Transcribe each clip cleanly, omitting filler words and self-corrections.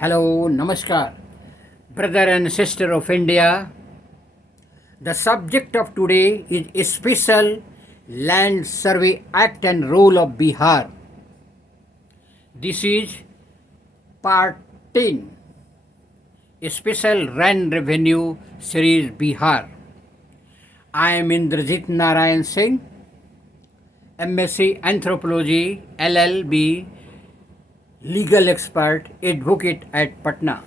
Hello, Namaskar, brother and sister of India. The subject of today is Special Land Survey Act and Role of Bihar. This is part 10, Special Land Revenue Series Bihar. I am Indrajit Narayan Singh, MSc Anthropology, LLB, legal expert, advocate at Patna.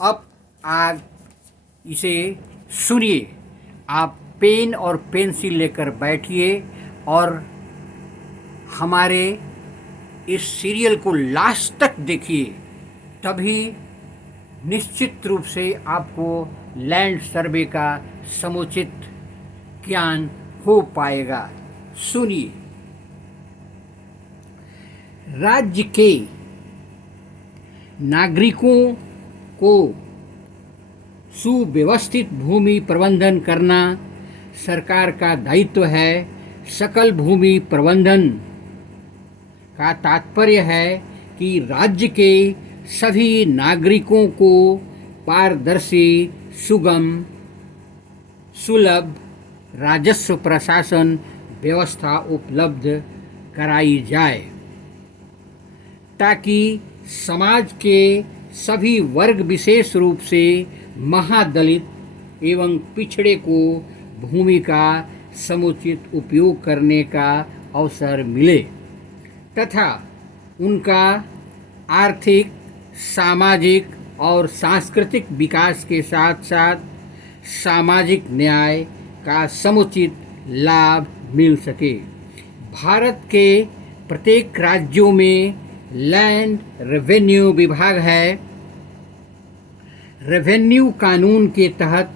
अब आप इसे सुनिए, आप pen और pencil लेकर बैठिए और हमारे इस सीरियल को लास्ट तक देखिए, तभी निश्चित रूप से आपको लैंड सर्वे का समुचित ज्ञान हो पाएगा। सुनिए, राज्य के नागरिकों को सुव्यवस्थित भूमि प्रबंधन करना सरकार का दायित्व है। सकल भूमि प्रबंधन का तात्पर्य है कि राज्य के सभी नागरिकों को पारदर्शी, सुगम, सुलभ राजस्व प्रशासन व्यवस्था उपलब्ध कराई जाए, ताकि समाज के सभी वर्ग, विशेष रूप से महादलित एवं पिछड़े को भूमि का समुचित उपयोग करने का अवसर मिले तथा उनका आर्थिक, सामाजिक और सांस्कृतिक विकास के साथ साथ सामाजिक न्याय का समुचित लाभ मिल सके। भारत के प्रत्येक राज्यों में लैंड रेवेन्यू विभाग है। रेवेन्यू कानून के तहत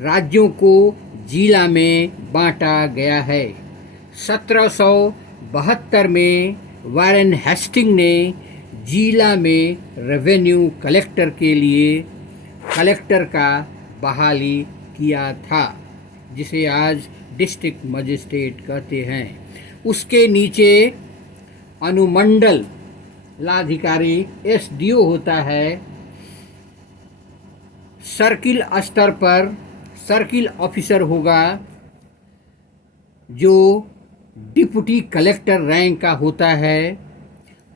राज्यों को जिला में बांटा गया है। 1772 में वारेन हेस्टिंग ने जिला में रेवेन्यू कलेक्टर के लिए कलेक्टर का बहाली किया था, जिसे आज डिस्ट्रिक्ट मजिस्ट्रेट कहते हैं। उसके नीचे अनुमंडल लाधिकारी एसडीओ होता है। सर्किल स्तर पर सर्किल ऑफिसर होगा, जो डिप्टी कलेक्टर रैंक का होता है।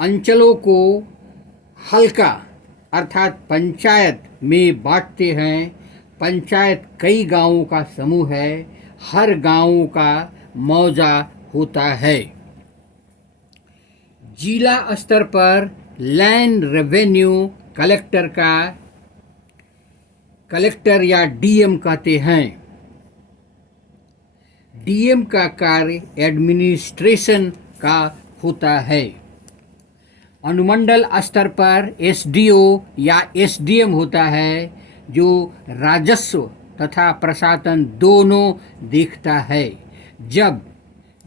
अंचलों को हल्का अर्थात पंचायत में बांटते हैं। पंचायत कई गांवों का समूह है, हर गांव का मौजा होता है। जिला स्तर पर लैंड रेवेन्यू कलेक्टर का कलेक्टर या डीएम कहते हैं। डीएम का कार्य एडमिनिस्ट्रेशन का होता है। अनुमंडल स्तर पर एसडीओ या एसडीएम होता है, जो राजस्व तथा प्रशासन दोनों देखता है। जब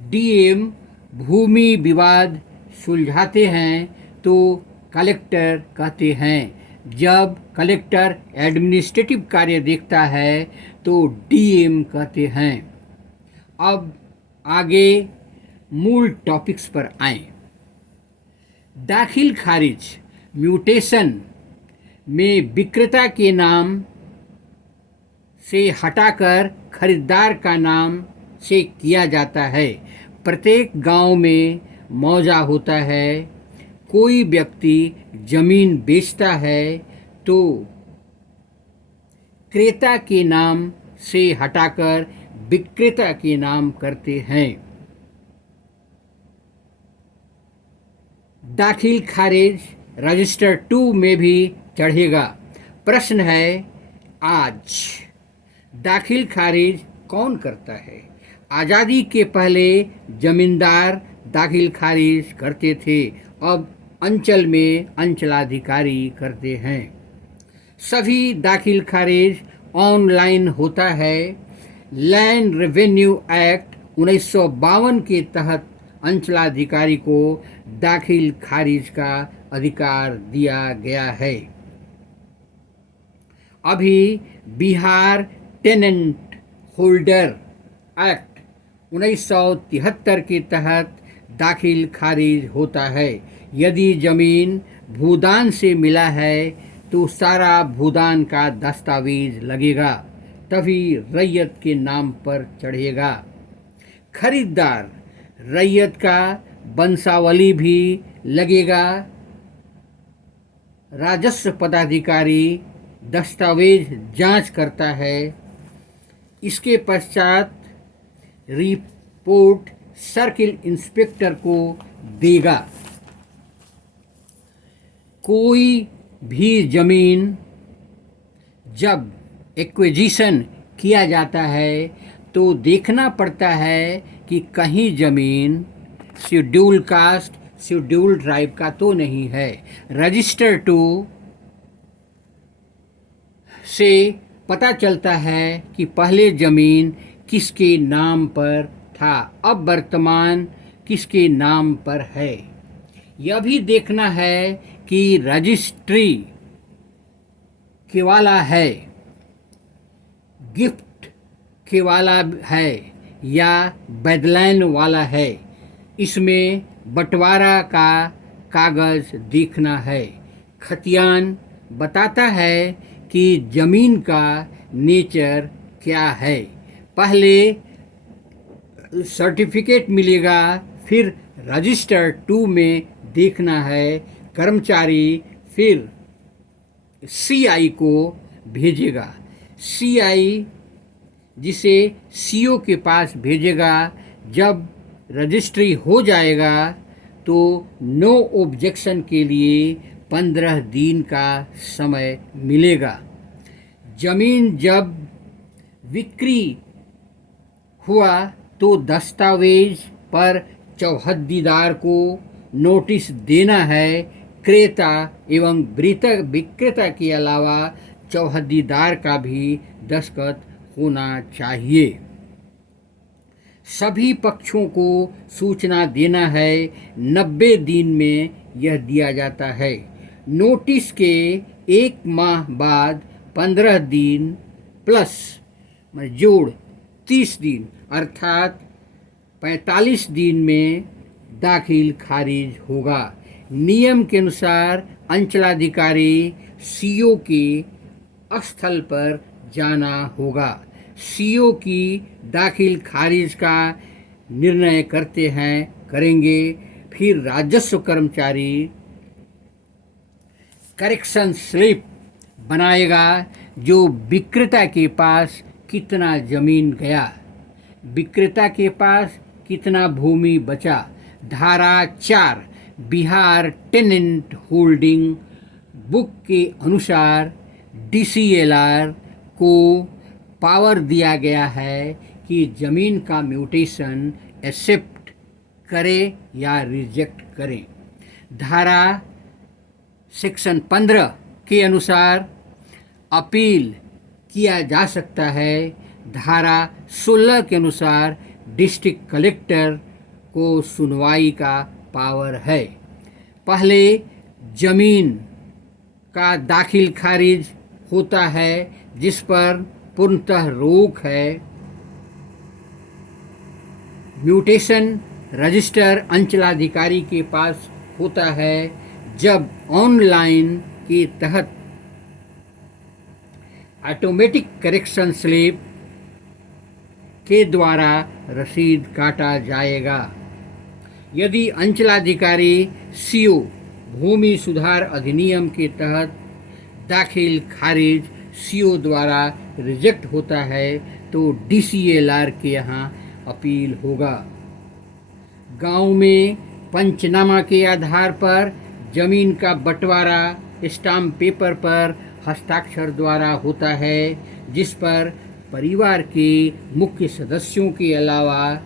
डीएम भूमि विवाद सुलझाते हैं तो कलेक्टर कहते हैं। जब कलेक्टर एडमिनिस्ट्रेटिव कार्य देखता है तो डीएम कहते हैं। अब आगे मूल टॉपिक्स पर आएं। दाखिल खारिज म्यूटेशन में विक्रेता के नाम से हटाकर खरीदार का नाम से किया जाता है। प्रत्येक गांव में मौजा होता है। कोई व्यक्ति जमीन बेचता है तो क्रेता के नाम से हटाकर विक्रेता के नाम करते हैं। दाखिल खारिज रजिस्टर 2 में भी चढ़ेगा। प्रश्न है, आज दाखिल खारिज कौन करता है? आज़ादी के पहले जमींदार दाखिल खारिज करते थे, अब अंचल में अंचलाधिकारी करते हैं। सभी दाखिल खारिज ऑनलाइन होता है। लैंड रेवेन्यू एक्ट 1952 के तहत अंचलाधिकारी को दाखिल खारिज का अधिकार दिया गया है। अभी बिहार टेनेंट होल्डर एक्ट 1973 के तहत दाखिल खारिज होता है। यदि जमीन भूदान से मिला है तो सारा भूदान का दस्तावेज लगेगा, तभी रैयत के नाम पर चढ़ेगा। खरीदार रैयत का वंशावली भी लगेगा। राजस्व पदाधिकारी दस्तावेज जांच करता है। इसके पश्चात रिपोर्ट सर्किल इंस्पेक्टर को देगा। कोई भी जमीन जब एक्विजिशन किया जाता है तो देखना पड़ता है कि कहीं जमीन शेड्यूल कास्ट, शेड्यूल ट्राइब का तो नहीं है। रजिस्टर 2 से पता चलता है कि पहले जमीन किसके नाम पर था, अब वर्तमान किसके नाम पर है। यह भी देखना है कि रजिस्ट्री के वाला है, गिफ्ट के वाला है या बदलैन वाला है। इसमें बंटवारा का कागज़ देखना है। खतियान बताता है कि ज़मीन का नेचर क्या है। पहले सर्टिफिकेट मिलेगा, फिर रजिस्टर 2 में देखना है। कर्मचारी फिर सीआई को भेजेगा। सीआई जिसे सीओ के पास भेजेगा। जब रजिस्ट्री हो जाएगा तो नो ऑब्जेक्शन के लिए 15 दिन का समय मिलेगा। जमीन जब बिक्री हुआ तो दस्तावेज पर चौहद्दीदार को नोटिस देना है। क्रेता एवं विक्रेता के अलावा चौहद्दीदार का भी दस्तखत होना चाहिए। सभी पक्षों को सूचना देना है। 90 दिन में यह दिया जाता है। नोटिस के 1 माह बाद 15 दिन प्लस जोड़ 30 दिन अर्थात 45 दिन में दाखिल खारिज होगा। नियम के अनुसार अंचलाधिकारी सीओ के स्थल पर जाना होगा। सीओ की दाखिल खारिज का निर्णय करेंगे। फिर राजस्व कर्मचारी करेक्शन स्लिप बनाएगा जो विक्रेता के पास कितना जमीन गया, विक्रेता के पास कितना भूमि बचा। धारा 4 बिहार टेनेंट होल्डिंग बुक के अनुसार डीसीएलआर को पावर दिया गया है कि जमीन का म्यूटेशन एक्सेप्ट करे या रिजेक्ट करे। धारा सेक्शन 15 के अनुसार अपील किया जा सकता है। धारा 16 के अनुसार डिस्ट्रिक्ट कलेक्टर को सुनवाई का पावर है। पहले जमीन का दाखिल खारिज होता है जिस पर पूर्णतः रोक है। म्यूटेशन रजिस्टर अंचलाधिकारी के पास होता है जब ऑनलाइन के तहत ऑटोमेटिक करेक्शन स्लिप के द्वारा रसीद काटा जाएगा। यदि अंचलाधिकारी सीओ भूमि सुधार अधिनियम के तहत दाखिल खारिज सीओ द्वारा रिजेक्ट होता है तो डीसीएलआर के यहाँ अपील होगा। गांव में पंचनामा के आधार पर जमीन का बंटवारा स्टाम्प पेपर पर हस्ताक्षर द्वारा होता है जिस पर परिवार के मुख्य सदस्यों के अलावा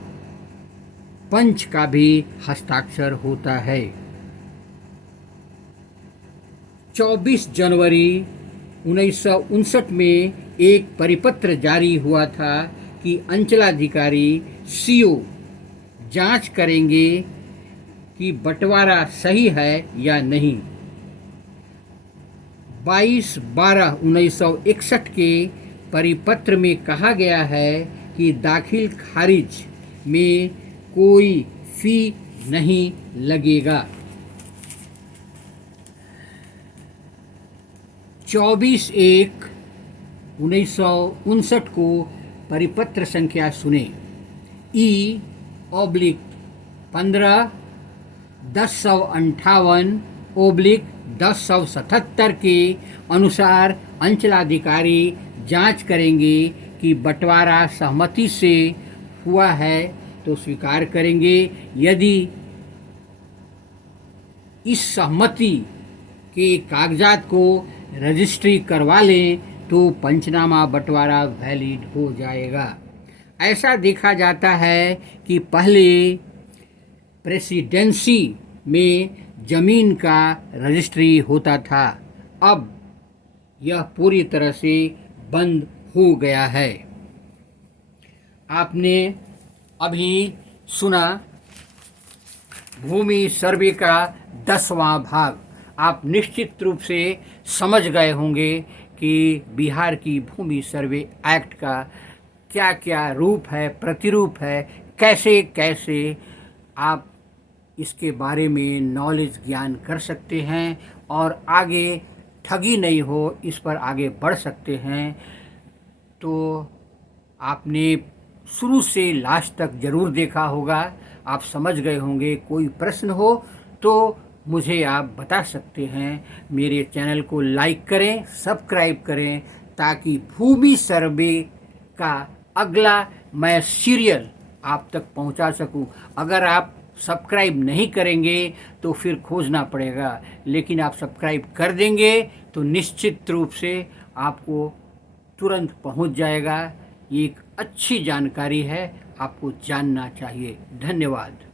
पंच का भी हस्ताक्षर होता है। 24 जनवरी 1959 में एक परिपत्र जारी हुआ था कि अंचलाधिकारी सीओ जांच करेंगे कि बंटवारा सही है या नहीं। 22/12/1961 के परिपत्र में कहा गया है कि दाखिल खारिज में कोई फी नहीं लगेगा। 24/1/1959 को परिपत्र संख्या सुने E/1058/1077 के अनुसार अंचलाधिकारी जांच करेंगे कि बंटवारा सहमति से हुआ है तो स्वीकार करेंगे। यदि इस सहमति के कागजात को रजिस्ट्री करवा लें तो पंचनामा बंटवारा वैलिड हो जाएगा। ऐसा देखा जाता है कि पहले प्रेसिडेंसी में ज़मीन का रजिस्ट्री होता था, अब यह पूरी तरह से बंद हो गया है। आपने अभी सुना भूमि सर्वे का 10वां भाग। आप निश्चित रूप से समझ गए होंगे कि बिहार की भूमि सर्वे एक्ट का क्या क्या रूप है, प्रतिरूप है, कैसे कैसे आप इसके बारे में नॉलेज ज्ञान कर सकते हैं और आगे ठगी नहीं हो इस पर आगे बढ़ सकते हैं। तो आपने शुरू से लास्ट तक ज़रूर देखा होगा, आप समझ गए होंगे। कोई प्रश्न हो तो मुझे आप बता सकते हैं। मेरे चैनल को लाइक करें, सब्सक्राइब करें ताकि भूमि सर्वे का अगला मैं सीरियल आप तक पहुंचा सकूं। अगर आप सब्सक्राइब नहीं करेंगे तो फिर खोजना पड़ेगा, लेकिन आप सब्सक्राइब कर देंगे तो निश्चित रूप से आपको तुरंत पहुंच जाएगा। ये एक अच्छी जानकारी है, आपको जानना चाहिए। धन्यवाद।